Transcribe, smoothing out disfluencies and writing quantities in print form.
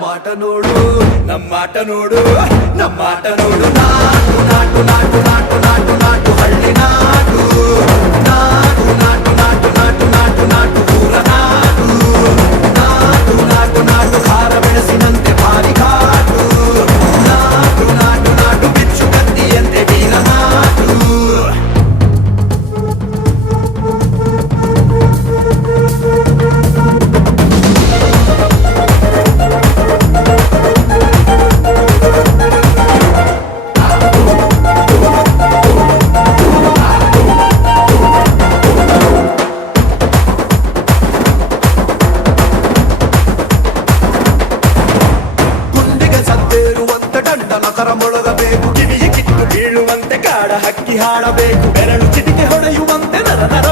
ನಮ್ಮಾಟ ನೋಡು ನಮ್ಮಾಟ ನೋಡು ನಮ್ಮಾಟ ನೋಡು ನಾಟು ನಾಟು ನಾಟು ನಾಟು ನಾಟು ನಾಟು ಹಳ್ಳಿ ನಾಟು ನಾಟು ನಾಟು ನಾಟು ನಾಟು ನಾಟು ನಾಟು ಊರ ನಾಟು ನಾಟು ನಾಟು ನಾಟು ಖಾರ ಬೆಳೆಸಿನಂತೆ ಭಾರಿ ಘಾಟು ನಾಟು ನಾಟು ನಾಟು ಬಿಚ್ಚು ಕತ್ತಿಯಂತೆ ಬೀರ ನಾಟು ಕರ ಮೊಳಗಬೇಕು ಕಿವಿಯ ಕಿತ್ತು ಬೀಳುವಂತೆ ಕಾಡ ಹಕ್ಕಿ ಹಾಡಬೇಕು ಬೆರಳು ಚಿಟಿಕೆ ಹೊಡೆಯುವಂತೆ ನರ ನರ